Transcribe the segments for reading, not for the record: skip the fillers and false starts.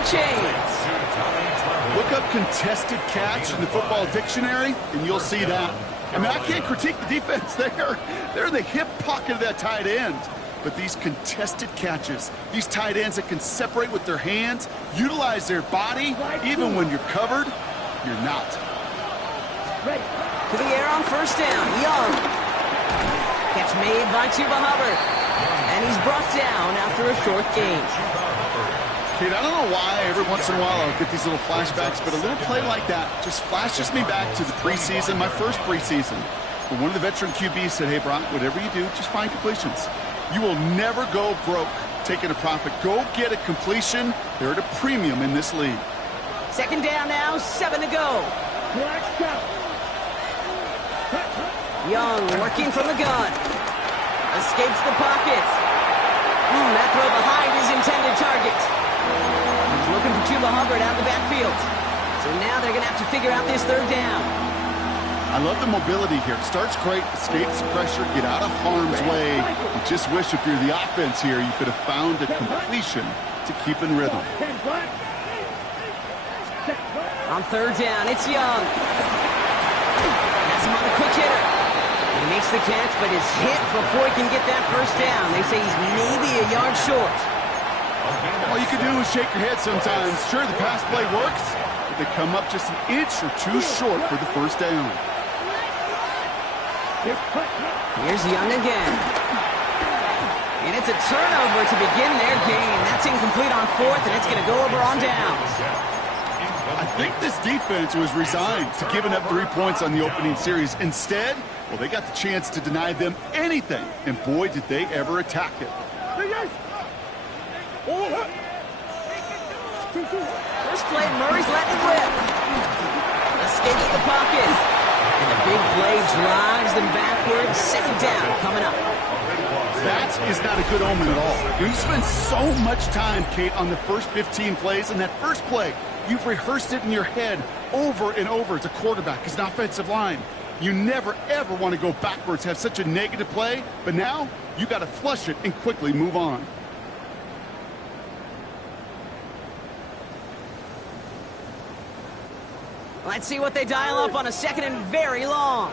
the chain. Look up contested catch in the football dictionary, and you'll see that. I mean, I can't critique the defense there. They're in the hip pocket of that tight end. But these contested catches, these tight ends that can separate with their hands, utilize their body, even when you're covered, you're not. To the air on first down, Young. Catch made by Chuba Hubbard. And he's brought down after a short gain. Kid, I don't know why every once in a while I'll get these little flashbacks, but a little play like that just flashes me back to the preseason, my first preseason. When one of the veteran QBs said, hey, Brock, whatever you do, just find completions. You will never go broke taking a profit. Go get a completion. They're at a premium in this league. Second down now, 7 to go. Young working from the gun. Escapes the pocket. That throw behind his intended target. He's looking for Chuba Hubbard out of the backfield. So now they're going to have to figure out this third down. I love the mobility here. It starts great, escapes pressure, get out of harm's way. You just wish if you're the offense here, you could have found a completion to keep in rhythm. On third down, it's Young. Has him on the quick hitter. He makes the catch, but is hit before he can get that first down. They say he's maybe a yard short. All you can do is shake your head sometimes. Sure, the pass play works, but they come up just an inch or two short for the first down. Here's Young again. And it's a turnover to begin their game. That's incomplete on fourth, and it's going to go over on downs. I think this defense was resigned to giving up 3 points on the opening series. Instead, well, they got the chance to deny them anything, and boy, did they ever attack it. First play, Murray's letting it rip. Escapes the pocket. And the big play drives them backwards. Second down coming up. That is not a good omen at all. You spend so much time, Kate, on the first 15 plays, and that first play, you've rehearsed it in your head over and over as a quarterback, as an offensive line. You never, ever want to go backwards, have such a negative play, but now you got to flush it and quickly move on. Let's see what they dial up on a second and very long.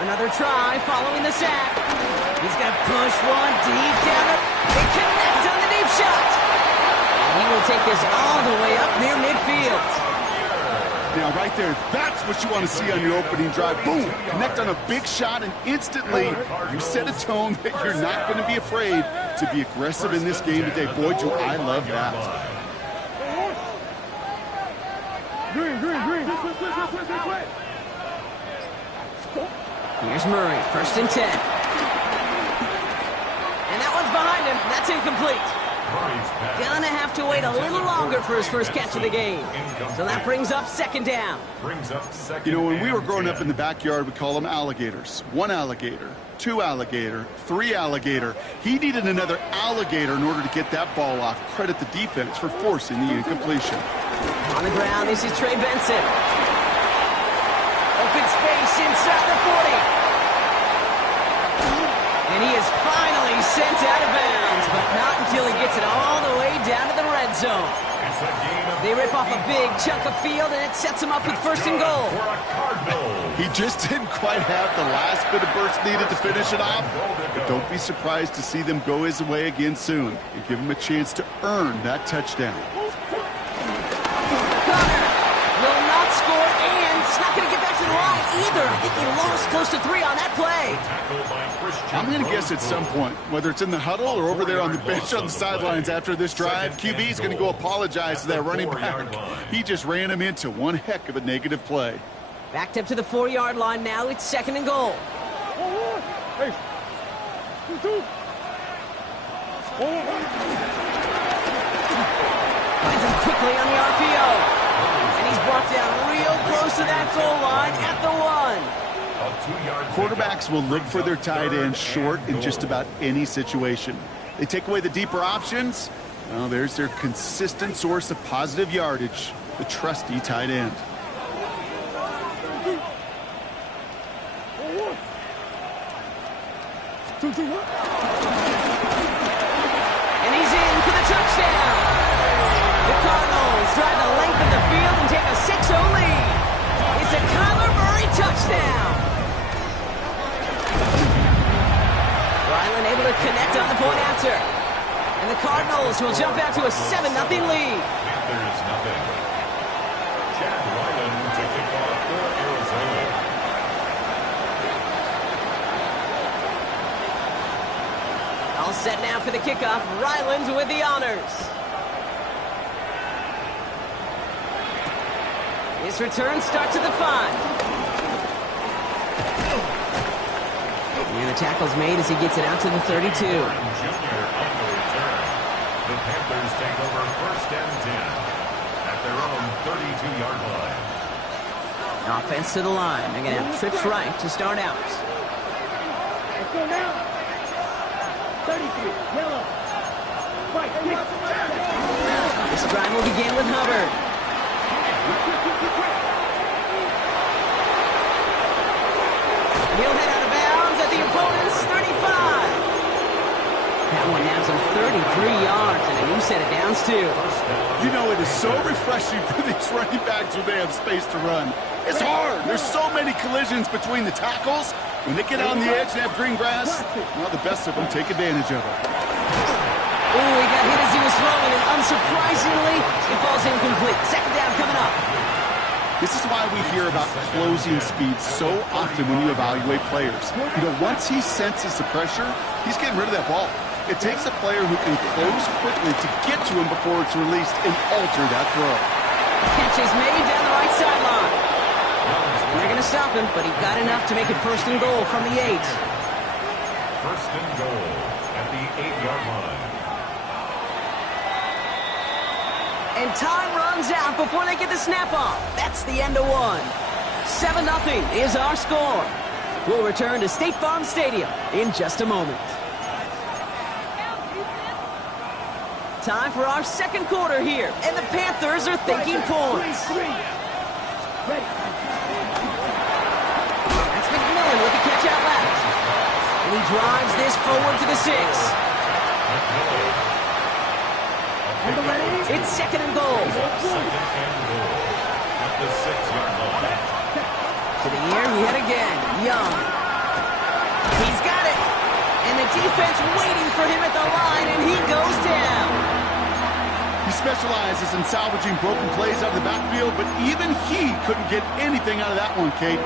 Another try following the sack. He's going to push one deep down the... They connect on the deep shot. And he will take this all the way up near midfield. Now, right there, that's what you want to see on your opening drive. Boom! Connect on a big shot, and instantly you set a tone that you're not going to be afraid to be aggressive in this game today. Boy, do I love that. Here's Murray, first and 10. And that one's behind him. That's incomplete. Gonna have to wait a little longer for his first catch of the game. So that brings up second down. You know, when we were growing up in the backyard, we call them alligators. 1 alligator, 2 alligator, 3 alligator. He needed another alligator in order to get that ball off. Credit the defense for forcing the incompletion. On the ground, this is Trey Benson. Open space inside the 40. And he is finally sent out of bounds, but not until he gets it all the way down to the red zone. They rip off a big chunk of field, and it sets him up with first and goal. He just didn't quite have the last bit of burst needed to finish it off. But don't be surprised to see them go his way again soon and give him a chance to earn that touchdown. Connor will not score, and it's not going to get back to the line either. I think he lost close to 3 on that play. I'm going to guess at some point, whether it's in the huddle or over there on the bench on the sidelines after this drive, QB is going to go apologize to that running back. He just ran him into one heck of a negative play. Backed up to the 4-yard line now. It's second and goal. Finds him quickly on the RPO. And he's brought down real close to that goal line at the 1. Quarterbacks will look for their tight end short in just about any situation. They take away the deeper options. Well, there's their consistent source of positive yardage, the trusty tight end. And he's in for the touchdown. The Cardinals drive the length of the field and take a 6-0 lead. It's a Kyler Murray touchdown. Ryland able to connect on the point after. And the Cardinals will jump out to a 7-0 lead. Panthers nothing. Chad Ryland to kick off for Arizona. All set now for the kickoff. Ryland with the honors. His return starts at the 5. And the tackle's made as he gets it out to the 32. Junior on the return. The Panthers take over 1st and 10 at their own 32-yard line. Offense to the line. They're going to have trips right to start out. Let's go now. 33, yellow. Right, This drive will begin with Hubbard. He'll head out of bounds at the opponent's 35. That one nabs him 33 yards and a new set of downs, too. You know, it is so refreshing for these running backs when they have space to run. It's hard. There's so many collisions between the tackles. When they get on the edge and have green grass, well, the best of them take advantage of it. Oh, he got hit as he was throwing, and unsurprisingly, it falls incomplete. Second down coming up. This is why we hear about closing speed so often when you evaluate players. You know, once he senses the pressure, he's getting rid of that ball. It takes a player who can close quickly to get to him before it's released and alter that throw. Catch is made down the right sideline. And they're going to stop him, but he got enough to make it 1st and goal from the 8. 1st and goal at the 8-yard line. And time runs out before they get the snap off. That's the end of one. 7-0 is our score. We'll return to State Farm Stadium in just a moment. Time for our second quarter here, and the Panthers are thinking points. That's McMillan with the catch out left. And he drives this forward to the 6. It's 2nd and goal. 2nd and goal at the 6-yard line. To the air yet again. Young. He's got it. And the defense waiting for him at the line, and he goes down. He specializes in salvaging broken plays out of the backfield, but even he couldn't get anything out of that one, Kate.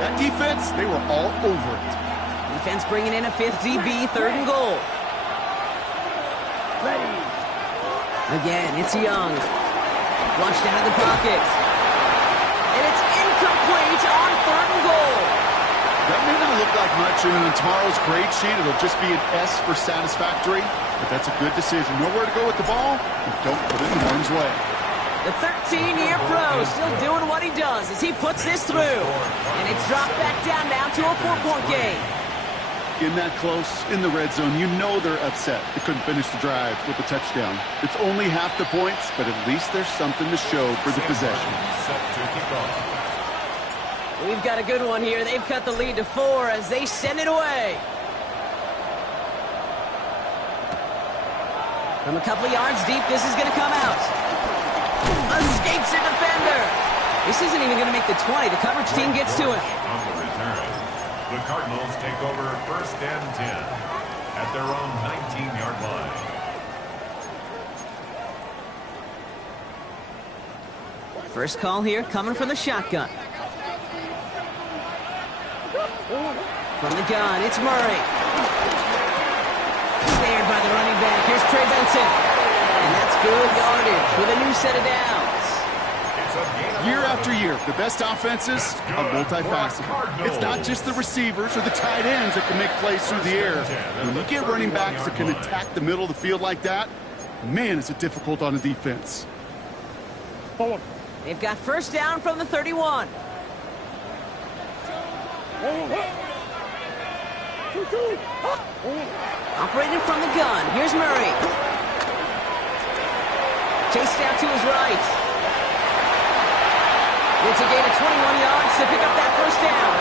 That defense, they were all over it. Defense bringing in a 5th DB, 3rd and goal. ready. Again, it's Young. Flushed out of the pocket. And it's incomplete on 3rd and goal. That may not look like much, and in tomorrow's grade sheet, it'll just be an S for satisfactory, but that's a good decision. Nowhere to go with the ball, and don't put it in harm's way. The 13-year pro still doing what he does as he puts this through. And it's dropped back down now to a 4-point game. In that close, in the red zone, you know they're upset. They couldn't finish the drive with a touchdown. It's only half the points, but at least there's something to show for the possession. Set to kick off. We've got a good one here. They've cut the lead to 4 as they send it away. From a couple of yards deep, this is going to come out. Escapes a defender. This isn't even going to make the 20. The coverage team gets to him. On the return, the Cardinals take over 1st and 10 at their own 19-yard line. First call here coming from the shotgun. From the gun, it's Murray. Snared by the running back. Here's Trey Benson. And that's good yardage with a new set of downs. Year after year, the best offenses are multifaceted. It's not just the receivers or the tight ends that can make plays through the air. When you get running backs that can attack the middle of the field like that, man, is it difficult on the defense. They've got first down from the 31. Operating from the gun. Here's Murray. Chased out to his right. It's a gain of 21 yards to pick up that first down.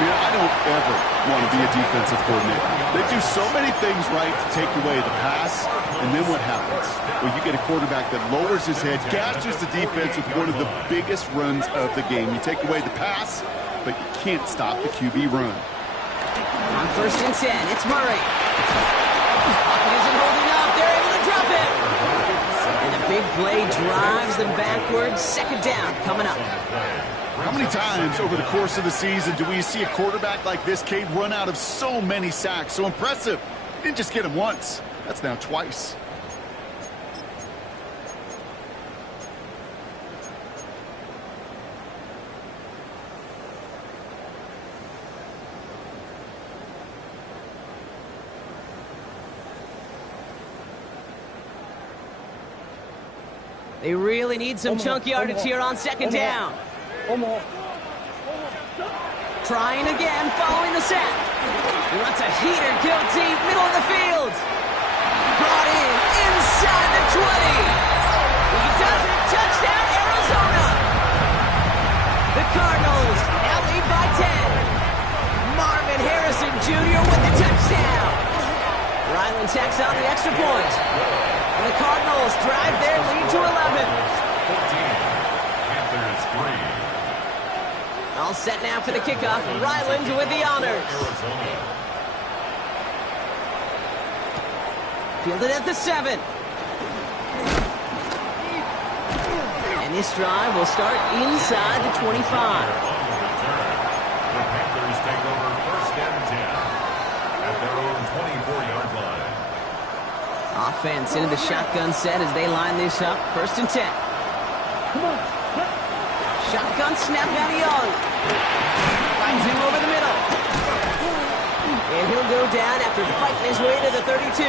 I don't ever want to be a defensive coordinator. They do so many things right to take away the pass, and then what happens? Well, you get a quarterback that lowers his head, gashes the defense with one of the biggest runs of the game. You take away the pass, but you can't stop the QB run. On 1st and 10, it's Murray. Pocket isn't holding up. They're able to drop it. And a big play drives them backwards. 2nd down coming up. How many times over the course of the season do we see a quarterback like this, Cade, run out of so many sacks? So impressive. He didn't just get him once. That's now twice. They really need some chunk yardage here on 2nd down. Trying again, following the set. He wants a heater, go deep, middle of the field. Brought in, inside the 20. He does it, touchdown, Arizona. The Cardinals now lead by 10. Marvin Harrison Jr. with the touchdown. Ryland tacks on the extra point. And the Cardinals drive their lead to 11. 14. Panthers 3. All set now for the kickoff. Ryland with the honors. Fielded at the 7. And this drive will start inside the 25. The Panthers take over 1st and 10 at their own 24-yard line. Offense into the shotgun set as they line this up. 1st and 10. Come on. Shotgun snap down to Young. Finds him over the middle. And he'll go down after fighting his way to the 32.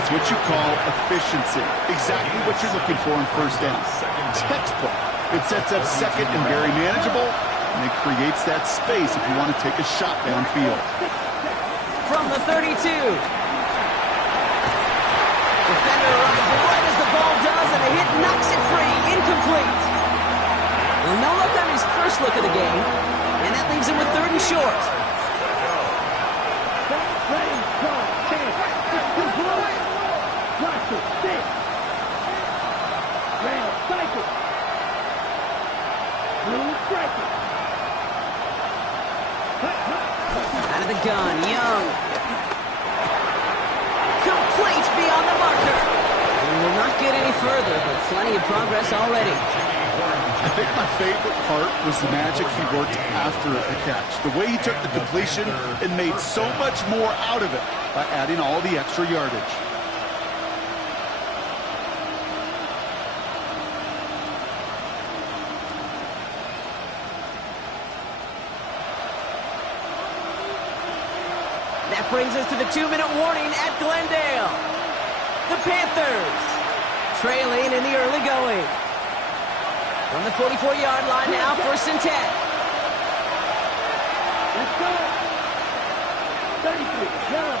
It's what you call efficiency. Exactly what you're looking for in 1st down. Textbook. It sets up 2nd and very manageable, and it creates that space if you want to take a shot downfield. From the 32. Defender arrives right as the ball does, and the hit knocks it free. Incomplete. Well, no look on his first look of the game, and that leaves him with 3rd and short. Ready, go, chance. Watch it, stick. Rail, cycle. Blue, strike it. Out of the gun, Young. Complete beyond the marker. We will not get any further, but plenty of progress already. I think my favorite part was the magic he worked after the catch. The way he took the completion and made so much more out of it by adding all the extra yardage. That brings us to the 2-minute warning at Glendale. The Panthers trailing in the early going. From the 44-yard line now, 1st and 10. Let's go. 33, yellow.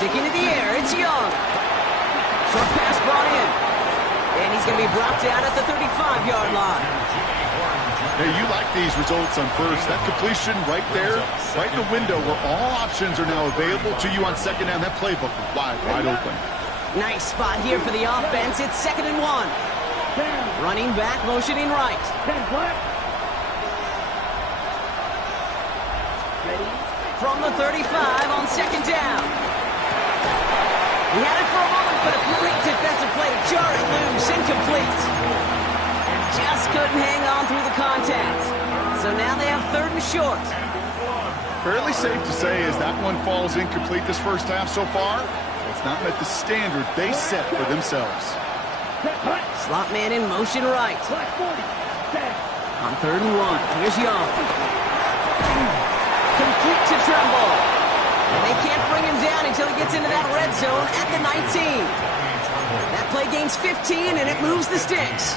Sticking to the air, it's Young. Short pass brought in. And he's going to be brought down at the 35-yard line. Hey, you like these results on 1st. That completion right there, right in the window where all options are now available to you on 2nd down. That playbook is wide open. Nice spot here for the offense. It's 2nd and 1. Running back, motioning right. 10 black. Ready. From the 35 on 2nd down. He had it for a moment, but a great defensive play to jar it loose. Incomplete. Just couldn't hang on through the contact. So now they have 3rd and short. Fairly safe to say as that one falls incomplete this 1st half so far, it's not met the standard they set for themselves. Slot man in motion right. On 3rd and 1, here's Young. Complete to Tremble. And they can't bring him down until he gets into that red zone at the 19. That play gains 15, and it moves the sticks.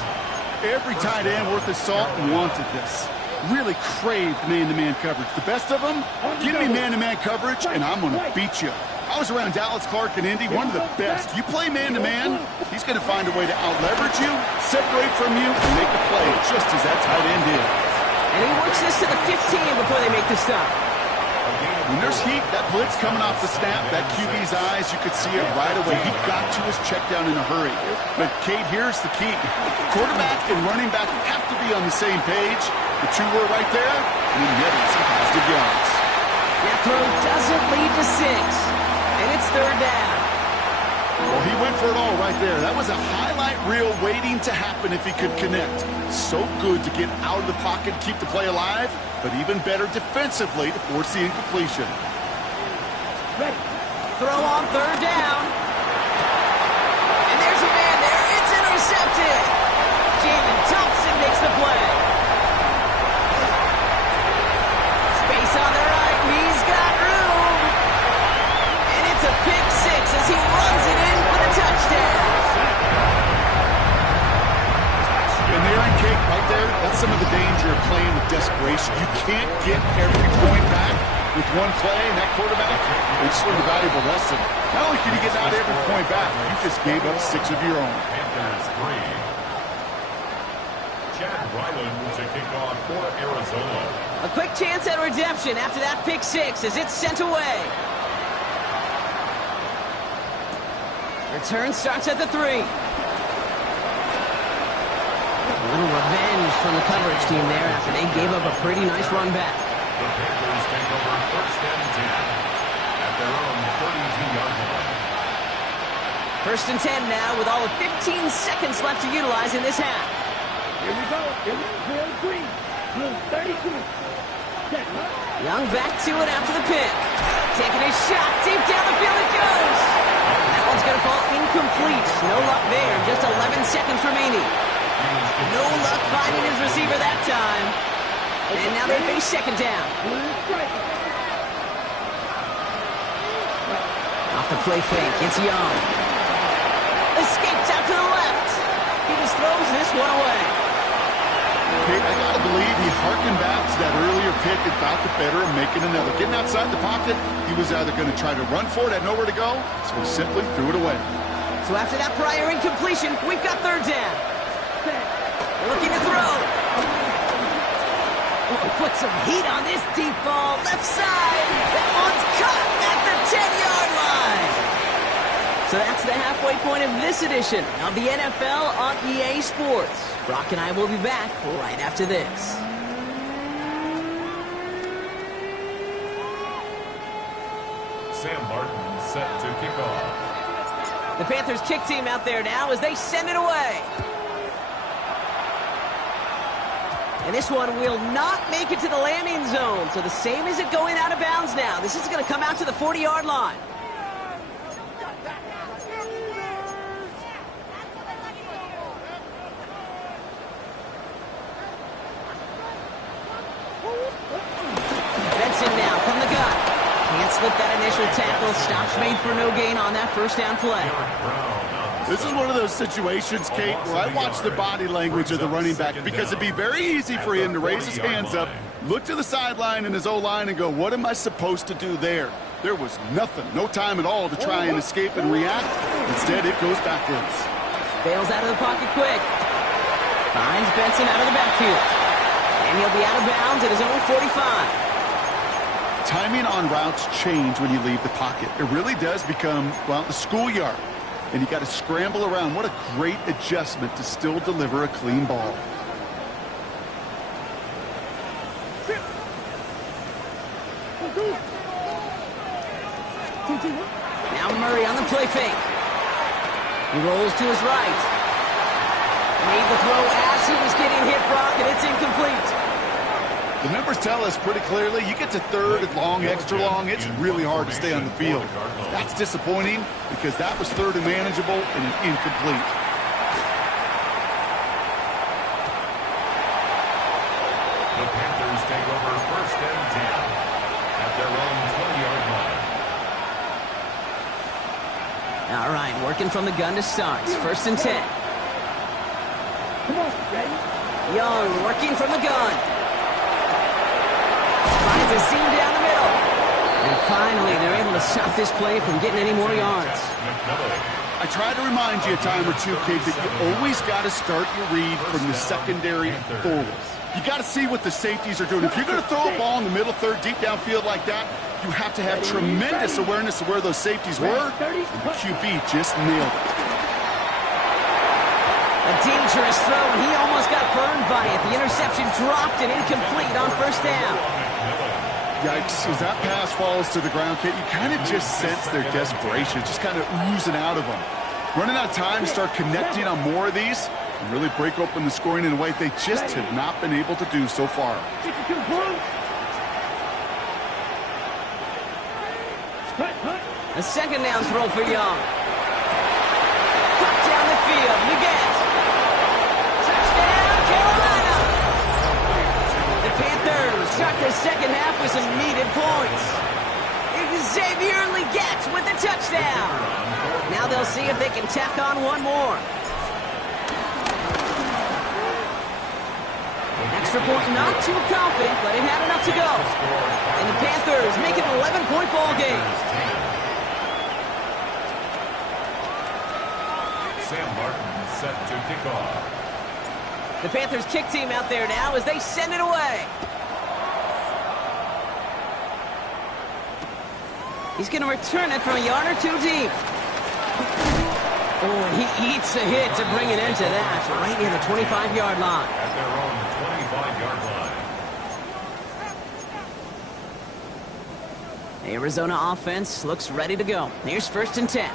Every tight end worth his salt wanted this. Really craved man-to-man coverage. The best of them, give me man-to-man coverage, and I'm going to beat you. I was around Dallas Clark and Indy, one of the best. You play man-to-man, he's going to find a way to out-leverage you, separate from you, and make the play just as that tight end did. And he works this to the 15 before they make the stop. When there's heat, that blitz coming off the snap, that QB's eyes, you could see it right away. He got to his check down in a hurry. But, Kate, here's the key. Quarterback and running back have to be on the same page. The two were right there, and he netted some positive yards. That throw doesn't lead to 6. And it's third down. Well, he went for it all right there. That was a highlight reel waiting to happen if he could connect. So good to get out of the pocket, keep the play alive, but even better defensively to force the incompletion. Ready. Throw on third down. And there's a man there. It's intercepted. Jalen Thompson makes the play. Space on the right. He's got room. And it's a pick 6 as he runs it in for the touchdown. And there in Kate, right there, that's some of the danger of playing with desperation. You can't get every point back with one play, and that quarterback, they just learned a valuable lesson. Not only can you get out every point back, you just gave up 6 of your own. Panthers 3. Chad Ryland to kick off for Arizona. A quick chance at redemption after that pick 6 as it's sent away. Return starts at the 3. A little revenge from the coverage team there after they gave up a pretty nice run back. The Panthers take over first and 10 at their own 32-yard line. First and 10 now with all of 15 seconds left to utilize in this half. Here we go. Here we go. Green. Blue 32. Set. Young back to it after the pick. Taking a shot. Deep down the field it goes. That one's going to fall incomplete. No luck there. Just 11 seconds remaining. No luck finding his receiver that time. And now they face second down. Off the play fake. It's Young. Escapes out to the left. He just throws this one away. Kate, I gotta believe he harkened back to that earlier pick and thought the better of making another. Getting outside the pocket, he was either going to try to run for it, had nowhere to go, so he simply threw it away. So after that prior incompletion, we've got third down. Looking to throw. Oh, put some heat on this deep ball. Left side. That one's caught at the 10-yard line. So that's the halfway point of this edition of the NFL on EA Sports. Brock and I will be back right after this. Sam Martin set to kick off. The Panthers kick team out there now as they send it away. And this one will not make it to the landing zone. So the same as it going out of bounds now. This is going to come out to the 40-yard line. Benson now from the gun. Can't slip that initial tackle. Stops made for no gain on that first down play. This is one of those situations, Kate, where I watch the body language of the running back because it'd be very easy for him to raise his hands up, look to the sideline in his O-line and go, what am I supposed to do there? There was nothing, no time at all to try and escape and react. Instead, it goes backwards. Bails out of the pocket quick. Finds Benson out of the backfield. And he'll be out of bounds at his own 45. Timing on routes change when you leave the pocket. It really does become, well, the schoolyard. And you got to scramble around. What a great adjustment to still deliver a clean ball. Now Murray on the play fake. He rolls to his right. Made the throw as he was getting hit, Brock, and it's incomplete. The numbers tell us pretty clearly, you get to third and long, extra long, it's really hard to stay on the field. That's disappointing because that was third and manageable and incomplete. The Panthers take over first and 10 at their own 20-yard line. All right, working from the gun to start. First and 10. Come on, ready? Young working from the gun. Finds a seam down the middle. And finally, they're able to stop this play from getting any more yards. I try to remind you a time or two, Kate, that you always got to start your read from the secondary forward. You got to see what the safeties are doing. If you're going to throw a ball in the middle third, deep downfield like that, you have to have tremendous awareness of where those safeties were. And the QB just nailed it. A dangerous throw, and he almost got burned by it. The interception dropped and incomplete on first down. Yikes, as that pass falls to the ground, Kate, you kind of just sense their desperation, just kind of oozing out of them. Running out of time to start connecting on more of these and really break open the scoring in a way they just have not been able to do so far. A second down throw for Young. Cut down the field. Leggett. Touchdown, Carolina. The Panthers start their second half with some needed points. Xavier Leggett with the touchdown. Now they'll see if they can tack on one more. Extra point, not too confident, but it had enough to go. And the Panthers make it an 11-point ball game. Sam Martin set to kick off. The Panthers kick team out there now as they send it away. He's going to return it from a yard or two deep. Oh, and he eats a hit to bring an end to that, right near the 25-yard line. At their own 25-yard line. The Arizona offense looks ready to go. Here's 1st and 10.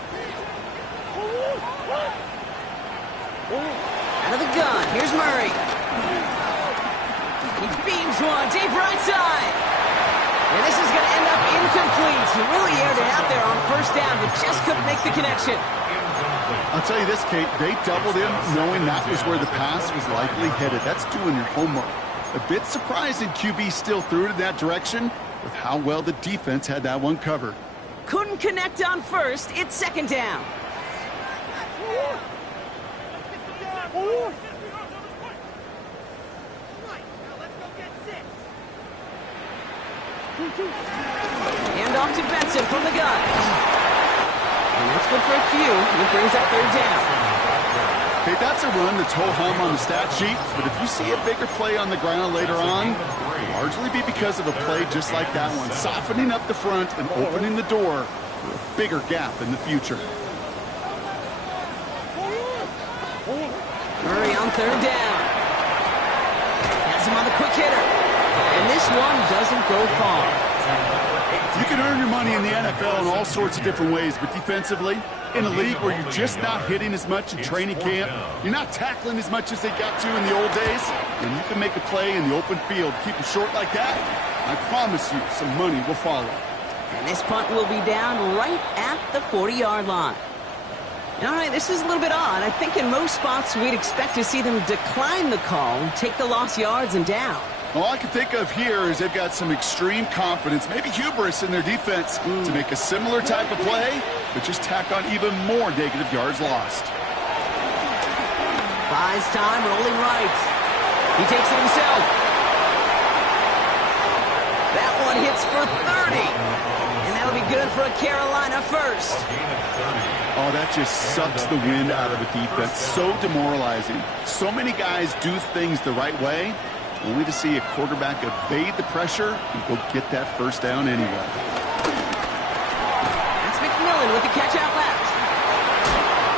Out of the gun, here's Murray. He beams one, deep right side. And this is going to end up incomplete. He really aired it out there on first down, but just couldn't make the connection. I'll tell you this, Kate, they doubled him knowing that was where the pass was likely headed. That's doing your homework. A bit surprising QB still threw it in that direction with how well the defense had that one covered. Couldn't connect on first. It's second down. Hand off to Benson from the gun. And that's good for a few. It brings up 3rd down. Okay, that's a run that's ho-hum on the stat sheet, but if you see a bigger play on the ground later on, it'll largely be because of a play just like that one, softening up the front and opening the door for a bigger gap in the future. Murray on 3rd down. Has him on the quick hitter. And this one doesn't go far. You can earn your money in the NFL in all sorts of different ways, but defensively, in a league where you're just not hitting as much in training camp, you're not tackling as much as they got to in the old days, and you can make a play in the open field, keep them short like that, I promise you some money will follow. And this punt will be down right at the 40-yard line. All right, this is a little bit odd. I think in most spots we'd expect to see them decline the call, take the lost yards and down. All I can think of here is they've got some extreme confidence, maybe hubris in their defense to make a similar type of play, but just tack on even more negative yards lost. Buys time, rolling right. He takes it himself. That one hits for 30. And that'll be good for a Carolina first. Oh, that just sucks the wind out of a defense. So demoralizing. So many guys do things the right way, only to see a quarterback evade the pressure and go get that first down anyway. That's McMillan with the catch out left.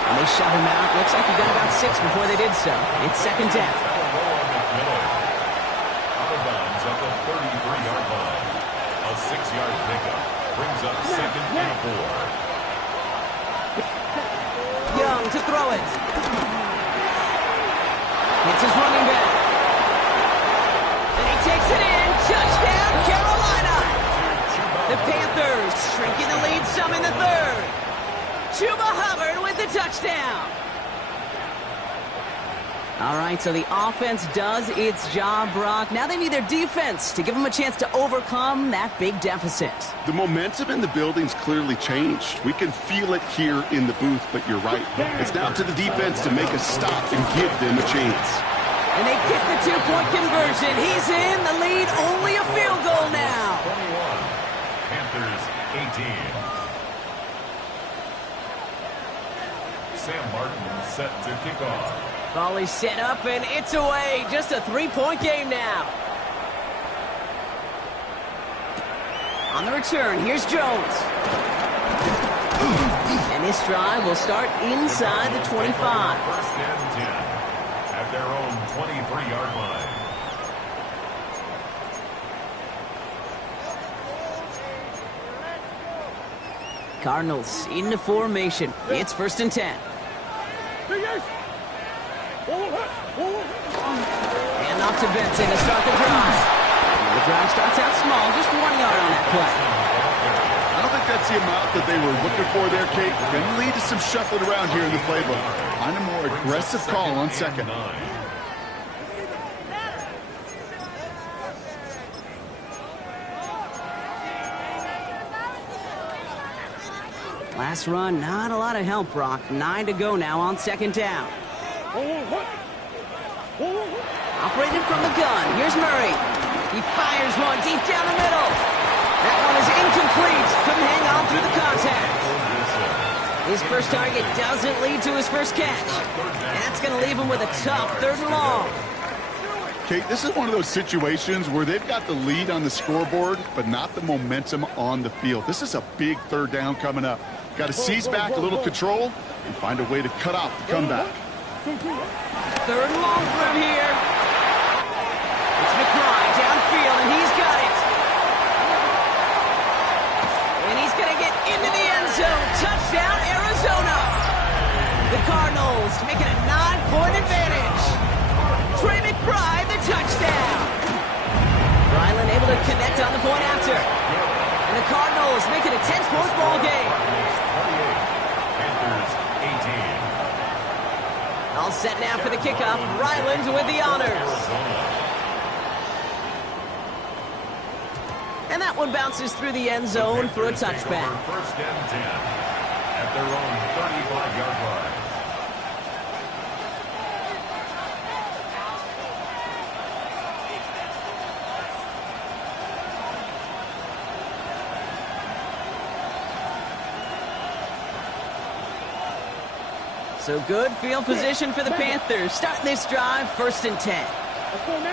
And they shove him out. Looks like he got about 6 before they did so. It's second down. Out of bounds at the 33-yard line. A 6-yard pickup brings up 2nd and 4. Young to throw it. It's his running back. Takes it in. Touchdown, Carolina. The Panthers shrinking the lead some in the 3rd. Chuba Hubbard with the touchdown. All right, so the offense does its job, Brock. Now they need their defense to give them a chance to overcome that big deficit. The momentum in the building's clearly changed. We can feel it here in the booth, but you're right. It's now to the defense to make a stop and give them a chance. And they get the 2-point conversion. He's in the lead, only a field goal now. 21, Panthers 18. Sam Martin set to kick off. Ball is set up, and it's away. Just a three-point game now. On the return, here's Jones. And this drive will start inside the 25. First and 10 at their own 23-yard line. Cardinals into formation. It's first and 10. And off to Benson to start the drive. The drive starts out small, just 1 yard on that play. I don't think that's the amount that they were looking for there, Kate. Going to lead to some shuffling around here in the playbook. Find a more aggressive call on second. Last run, not a lot of help, Brock. 9 to go now on second down. Operated from the gun. Here's Murray. He fires one deep down the middle. That one is incomplete. Couldn't hang on through the contact. His first target doesn't lead to his first catch. And that's going to leave him with a tough 3rd and long. Kate, this is one of those situations where they've got the lead on the scoreboard, but not the momentum on the field. This is a big 3rd down coming up. Got to seize back a little control and find a way to cut off the comeback. 3rd and long for him here. It's McBride downfield, and he's got it. And he's going to get into the end zone. Touchdown, Arizona. The Cardinals make it a 9-point advantage. Trey McBride, the touchdown. Ryland able to connect on the point after. And the Cardinals make it a 10-point ball game. Panthers 18. All set now for the kickoff. Ryland with the honors. And that one bounces through the end zone for a touchback. First and 10 at their own 35-yard line. So good field position for the Panthers. Starting this drive, first and 10.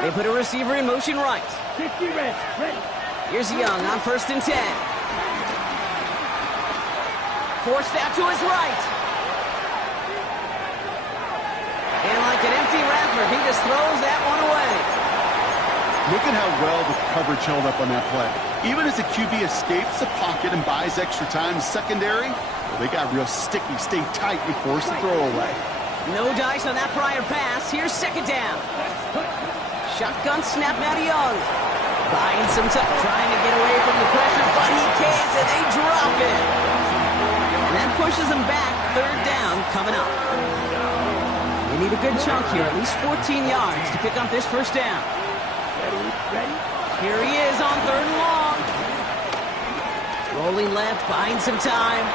They put a receiver in motion right. 50 ready. Here's Young on first and 10. Forced out to his right. And like an empty wrapper, he just throws that one away. Look at how well the coverage held up on that play. Even as the QB escapes the pocket and buys extra time secondary, well, they got real sticky, stayed tight, and forced the throw away. No dice on that prior pass. Here's second down. Shotgun snap now to Young. Buying some time, trying to get away from the pressure, but he can't, and they drop it. And that pushes them back. 3rd down coming up. They need a good chunk here, at least 14 yards to pick up this first down. Here he is on 3rd and long. Rolling left, buying some time.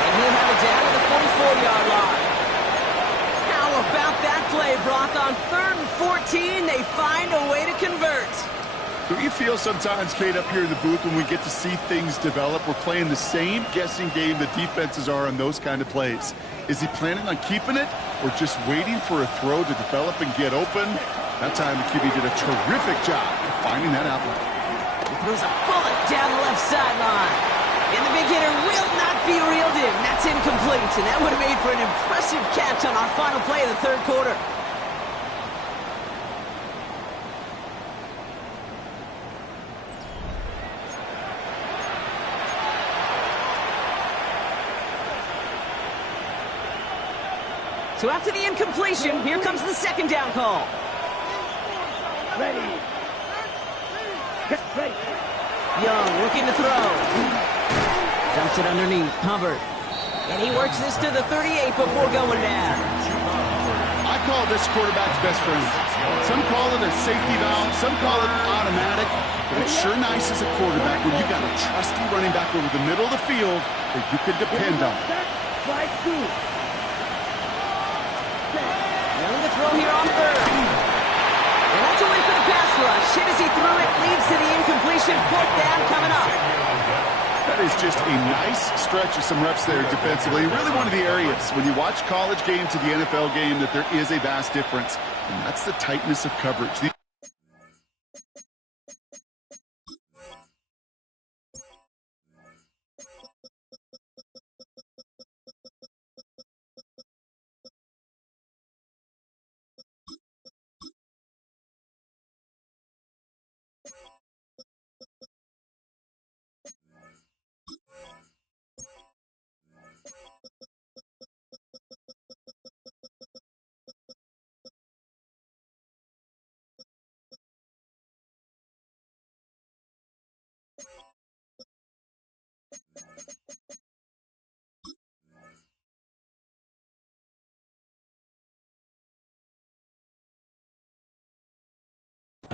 And he'll have it down to the 44-yard line. How about that play, Brock? On 3rd and 14, they find a way to convert. Do you feel sometimes, Kate, up here in the booth when we get to see things develop, we're playing the same guessing game the defenses are on those kind of plays? Is he planning on keeping it or just waiting for a throw to develop and get open? That time the QB did a terrific job of finding that outlet. He throws a bullet down the left sideline. And the big hitter will not be reeled in. That's incomplete, and that would have made for an impressive catch on our final play of the 3rd quarter. So after the incompletion, here comes the 2nd down call. Ready. Young looking to throw. Dumps it underneath. Hubbard. And he works this to the 38 before going down. I call this quarterback's best friend. Some call it a safety valve, some call it automatic, but it's sure nice as a quarterback when you got a trusty running back over the middle of the field that you can depend on. Slide 2. Young to throw here on 3rd. And that's a win for the pass rush. Hit as he threw it, leads to the incompletion. 4th down coming up. That is just a nice stretch of some reps there defensively. Really one of the areas when you watch college game to the NFL game that there is a vast difference, and that's the tightness of coverage.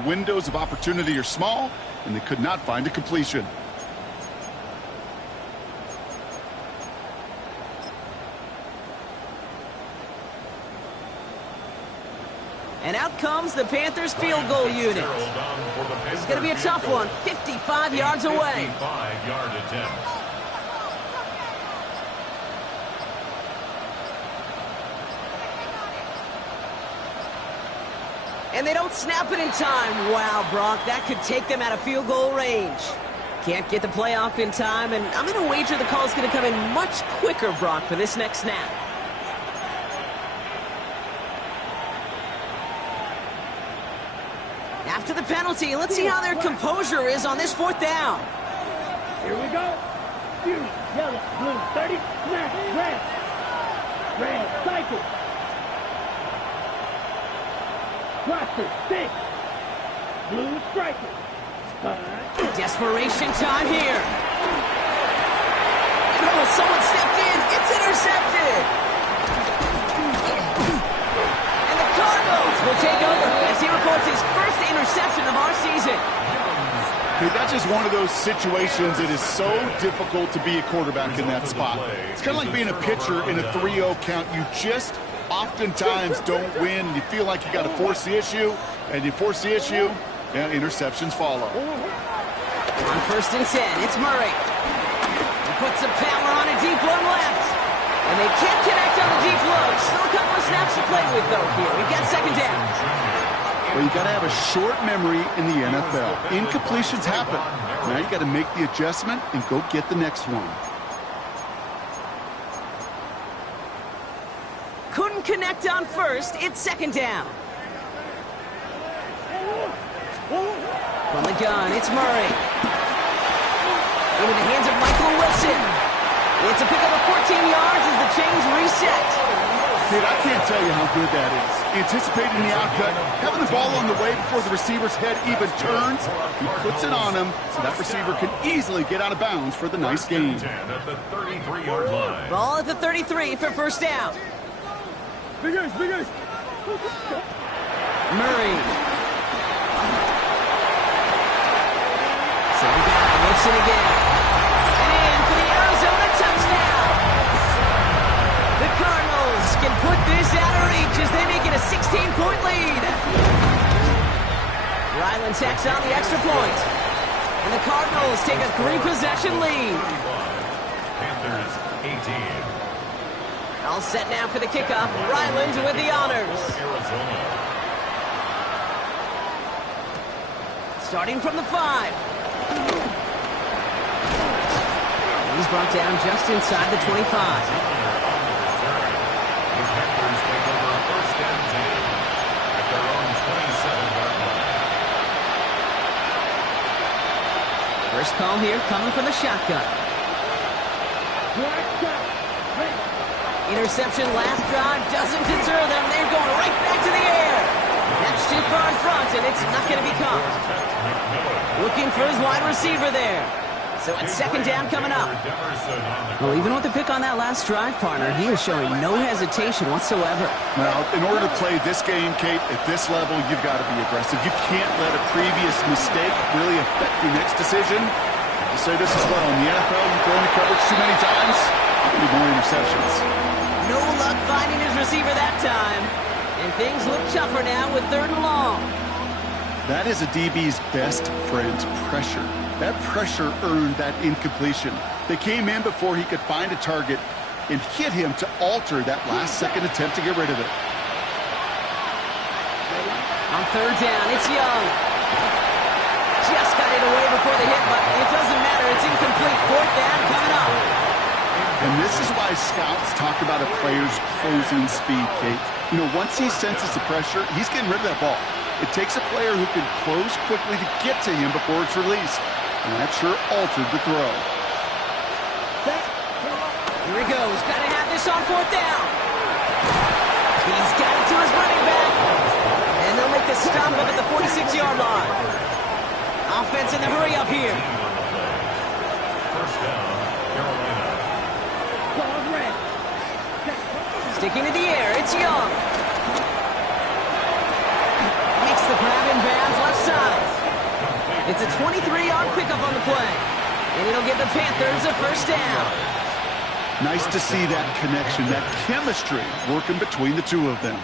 Windows of opportunity are small, and they could not find a completion. And out comes the Panthers field goal unit. It's going to be a tough one, 55 yards away. 55-yard attempt. And they don't snap it in time. Wow, Brock, that could take them out of field goal range. Can't get the playoff in time, and I'm going to wager the call is going to come in much quicker, Brock, for this next snap. After the penalty, let's see how their composure is on this fourth down. Here we go. Blue, yellow, blue, 30, snap, red. Red, cycle. Roster, 6. Blue, striker. 5. Desperation time here. Oh, someone stepped in. It's intercepted. And the Cardinals will take over as he records his first interception of our season. Okay, that's just one of those situations that is so difficult to be a quarterback in that spot. It's kind of like being a pitcher in a 3-0 count. You just oftentimes don't win, and you feel like you got to force the issue, and you force the issue, and interceptions follow. On 1st and 10, it's Murray. He puts some power on a deep one left. And they can't connect on the deep low. Still a couple of snaps to play with, though, here. We've got 2nd down. Well, you got to have a short memory in the NFL. Incompletions happen. Now you got to make the adjustment and go get the next one. Couldn't connect on 1st. It's 2nd down. From the gun, it's Murray. Into the hands of Michael Wilson. It's a pickup of 14 yards as the chains reset. Dude, I can't tell you how good that is. Anticipating the outcut, having the ball on the way before the receiver's head even turns. He puts it on him so that receiver can easily get out of bounds for the nice gain. At the 33-yard line. Ball at the 33 for 1st down. Big guys. Murray. Same guy, Wilson again. And for the Arizona touchdown. The Cardinals can put this out of reach as they make it a 16-point lead. Ryland tacks on the extra point. And the Cardinals take a 3-possession lead. Panthers 18. All set now for the kickoff. Ryland with the honors. Arizona. Starting from the 5. He's brought down just inside the 25. The Panthers take over 1st and 10 at their own 27-yard line. First call here coming from the shotgun. Interception last drive doesn't deter them. They're going right back to the air. That's too far in front, and it's not going to be caught. Looking for his wide receiver there. So it's 2nd down coming up. Well, even with the pick on that last drive, partner, he is showing no hesitation whatsoever. Well, in order to play this game, Kate, at this level, you've got to be aggressive. You can't let a previous mistake really affect your next decision. I'll say this as well. In the NFL, you throw into coverage too many times, you need more interceptions. No luck finding his receiver that time. And things look tougher now with 3rd and long. That is a DB's best friend, pressure. That pressure earned that incompletion. They came in before he could find a target and hit him to alter that last-second attempt to get rid of it. On third down, it's Young. Just got it away before the hit, but it doesn't matter. It's incomplete. Fourth down coming up. And this is why scouts talk about a player's closing speed, Kate. You know, once he senses the pressure, he's getting rid of that ball. It takes a player who can close quickly to get to him before it's released. And that sure altered the throw. Here he goes. Got to have this on fourth down. He's got it to his running back. And they'll make the stop up at the 46-yard line. Offense in the hurry up here. First down, Carolina. Sticking to the air, it's Young. Makes the grab in bounds left side. It's a 23-yard pickup on the play. And it'll give the Panthers a first down. Nice to see that connection, that chemistry working between the two of them.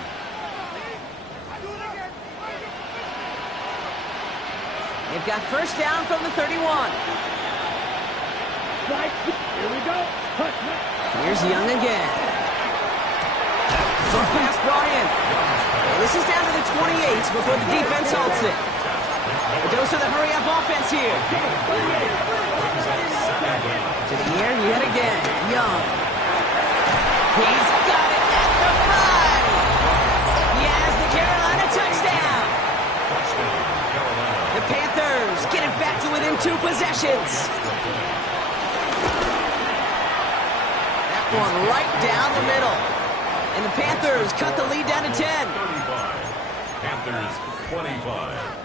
They've got first down from the 31. Here we go. Here's Young again. Short pass brought in. And this is down to the 28 before the defense halts it. A dose of the hurry-up offense here. To the air yet again. Young. He's got it at the 5. He has the Carolina touchdown. The Panthers get it back to within 2 possessions. That one right down the middle. And the Panthers cut the lead down to 10. 35. Panthers 25.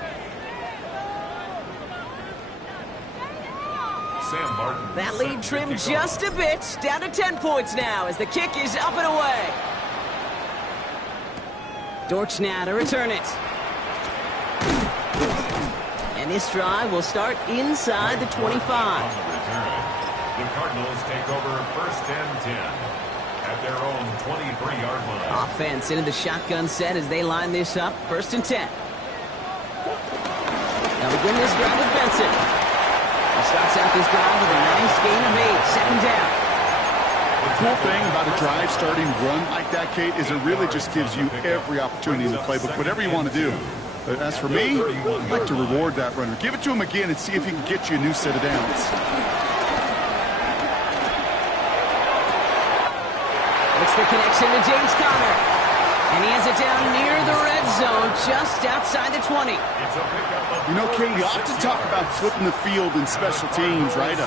Sam Martin. That lead trimmed just a bit, down to 10 points now as the kick is up and away. Dortch now to return it. And this drive will start inside the 25. The Cardinals take over first and 10 at their own 23-yard line. Offense into the shotgun set as they line this up, first and 10. Now begin this drive with Benson. He starts out this drive with a nice gain of 8, second down. The cool thing about a drive starting run like that, Kate, is it really just gives you every opportunity in the playbook, whatever you want to do. But as for me, I'd like to reward that runner. Give it to him again and see if he can get you a new set of downs. It's the connection to James Conner. And he has it down near the red zone, just outside the 20. You know, Kate, you often talk about flipping the field in special teams, right?